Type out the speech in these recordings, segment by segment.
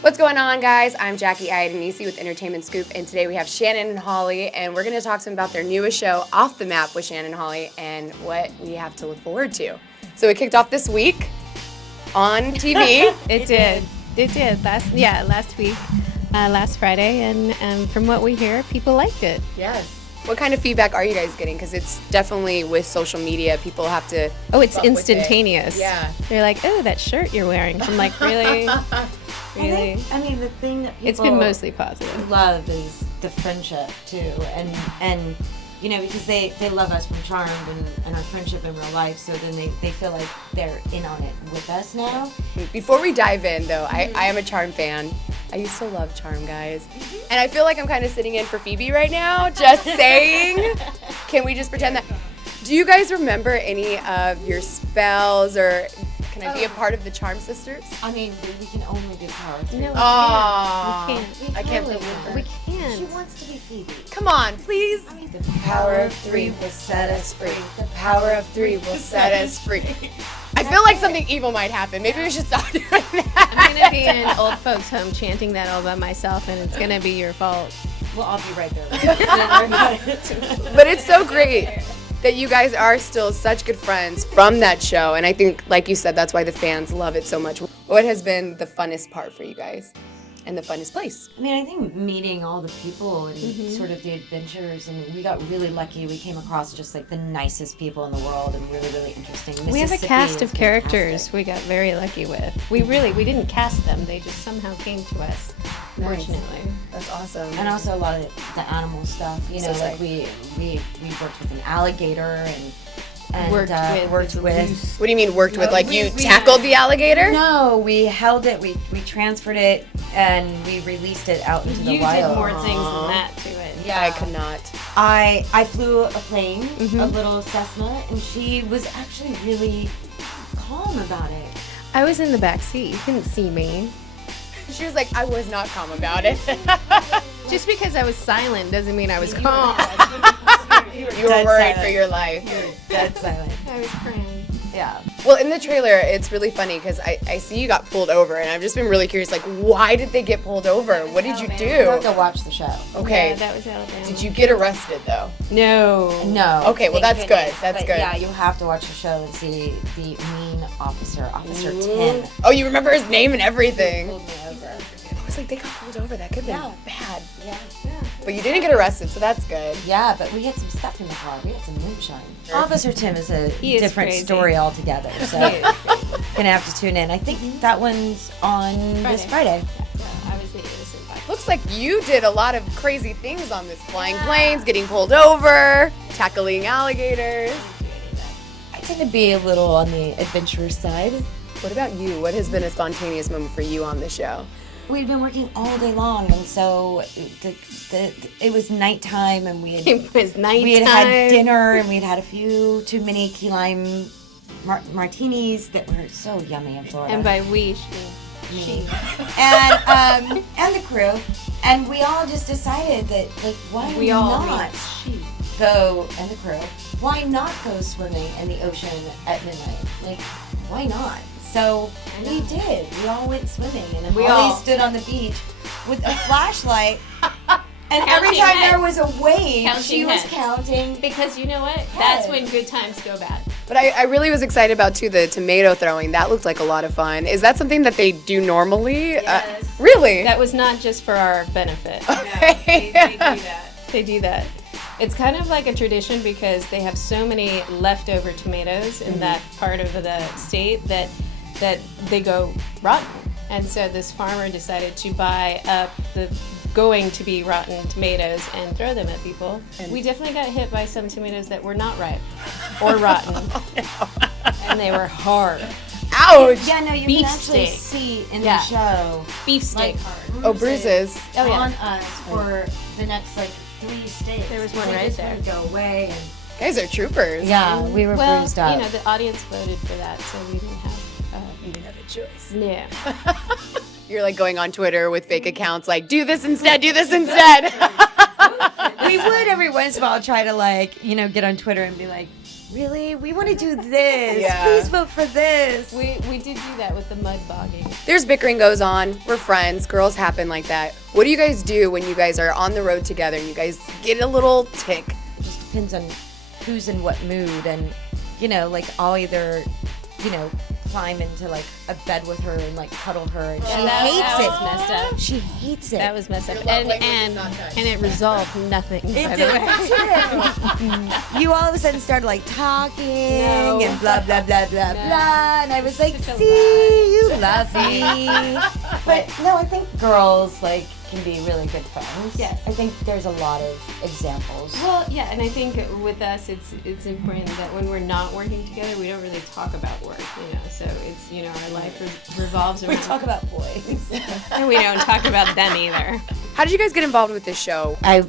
What's going on, guys? I'm Jackie Iadanisi with Entertainment Scoop, and today we have Shannen and Holly, and we're going to talk to them about their newest show, Off the Map with Shannen and Holly, and what we have to look forward to. So it kicked off this week on TV. It did. Last week, last Friday, and from what we hear, people liked it. Yes. What kind of feedback are you guys getting? Because it's definitely with social media, people have to. Oh, it's instantaneous. Yeah. They're like, oh, that shirt you're wearing. I'm like, really? Really? I mean, the thing that people It's been mostly positive. love is the friendship too, and you know, because they love us from Charmed and our friendship in real life, so then they feel like they're in on it with us now. Before we dive in, though, I am a Charm fan. I used to love Charm, guys. And I feel like I'm kind of sitting in for Phoebe right now, just saying. Can we just pretend that? Do you guys remember any of your spells, or can I be a part of the Charm Sisters? I mean, we can only do power through. No, Aww. we can't. I can't totally believe can. We She can't. wants to be Phoebe. Come on, please. I mean, the power of three will set us free. The power of three will set us free. I feel like something evil might happen. Maybe we should stop doing that. I'm going to be in old folks' home chanting that all by myself, and it's going to be your fault. Well, I'll be right there. But it's so great that you guys are still such good friends from that show. And I think, like you said, that's why the fans love it so much. What has been the funnest part for you guys and the funnest place? I mean, I think meeting all the people and sort of the adventures, and we got really lucky. We came across just like the nicest people in the world and really, really interesting. We have a Mississippi cast is of characters fantastic. we got very lucky with. We didn't cast them. They just somehow came to us, Nice. fortunately. That's awesome. And also a lot of the animal stuff. You know, So like we worked with an alligator and Worked with. What do you mean worked with? No, Like we- you we- tackled the alligator? No, we held it. We transferred it and we released it out into the You wild. did more things than that to it. Yeah, I could not. I flew a plane, a little Cessna, and she was actually really calm about it. I was in the back seat. You couldn't see me. She was like, I was not calm about it. Just because I was silent doesn't mean I was calm. You were Dead worried silent. for your life. Dead silent. I was crying. Yeah. Well, in the trailer, it's really funny because I see you got pulled over, and I've just been really curious. Like, why did they get pulled over? What did you You have do? to watch the show. Okay. Yeah, that was Alabama. Did you get arrested though? No. No. Okay, well, thank that's goodness. good. That's But good. Yeah, you have to watch the show and see the mean officer, Officer Tim. Oh, you remember his name and everything. Pulled me over. I was like, they got pulled over. That could have been bad. Yeah. But you didn't get arrested, so that's good. Yeah, but we had some stuff in the car. We had some moonshine. Officer Tim is a He is different crazy. story altogether. So gonna have to tune in. I think that one's on this Friday. Yeah, I was the innocent bystander. Looks like you did a lot of crazy things on this. Flying planes, getting pulled over, tackling alligators. I tend to be a little on the adventurous side. What about you? What has been a spontaneous moment for you on the show? We'd been working all day long, and so it was nighttime, and we had It was nighttime. we had had dinner, and we'd had a few too many key lime martinis that were so yummy in Florida. And by we, Me. and the crew, and we all just decided that like why we all not she. go, and the crew, why not go swimming in the ocean at midnight? Like, why not? So we did. We all went swimming, and then We Holly all- stood on the beach with a flashlight, and every Counting time heads. there was a wave, Counting she was heads. counting. Because you know what? That's Heads. when good times go bad. But I really was excited about, too, the tomato throwing. That looked like a lot of fun. Is that something that they do normally? Yes. Really? That was not just for our benefit. Okay. They do that. They do that. It's kind of like a tradition because they have so many leftover tomatoes in that part of the state that they go rotten. And so this farmer decided to buy up the going to be rotten tomatoes and throw them at people. We definitely got hit by some tomatoes that were not ripe or rotten. And they were hard. Ouch! Yeah, no, you Beef can actually steak. see in Yeah. the show Beef steak. Oh, bruises. Oh, yeah. on us for the next like 3 states. There was one They right just there. wouldn't go away. And Guys are troopers. yeah, we were Well, bruised up. you know, the audience voted for that, so we didn't have. You didn't have a choice. Yeah. You're like going on Twitter with fake accounts like, do this instead, do this instead. we would every once in a while try to like, you know, get on Twitter and be like, really? We want to do this. Yeah. Please vote for this. We did do that with the mud bogging. There's bickering goes on. We're friends. Girls happen like that. What do you guys do when you guys are on the road together and you guys get a little tick? Just depends on who's in what mood, and like I'll either climb into like a bed with her and like cuddle her, and she hates that it. was messed up. She hates it. That was messed up. Your love language And is not touch. and it resolved nothing. It by did. the way. You all of a sudden started like talking No. and blah blah blah blah No. blah, and I was like, Just a "See, you love me." But no, I think girls like can be really good friends. Yes. I think there's a lot of examples. Well, yeah, and I think with us, it's important that when we're not working together, we don't really talk about work, So it's our life revolves around. We talk about boys. And we don't talk about them either. How did you guys get involved with this show? I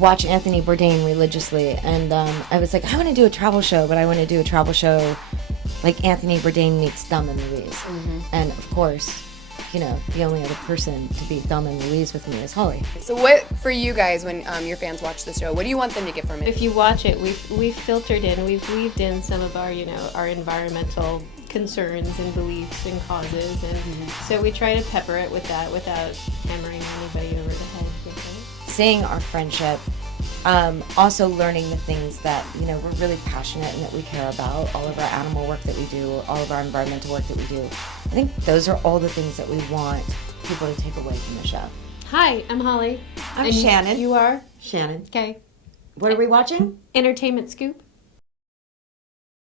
watch Anthony Bourdain religiously, and I was like, I want to do a travel show, but I want to do a travel show like Anthony Bourdain meets Thelma and Louise. Mm-hmm. And of course, the only other person to be Thelma and Louise with me is Holly. So what, for you guys, when your fans watch the show, what do you want them to get from it? If you watch it, we've filtered in, we've weaved in some of our, our environmental concerns and beliefs and causes, and so we try to pepper it with that without hammering anybody over the head with it. Seeing our friendship, also learning the things that, we're really passionate and that we care about, all of our animal work that we do, all of our environmental work that we do. I think those are all the things that we want people to take away from the show. Hi, I'm Holly. I'm And Shannon. You are? Shannon. Okay. What are we watching? Entertainment Scoop.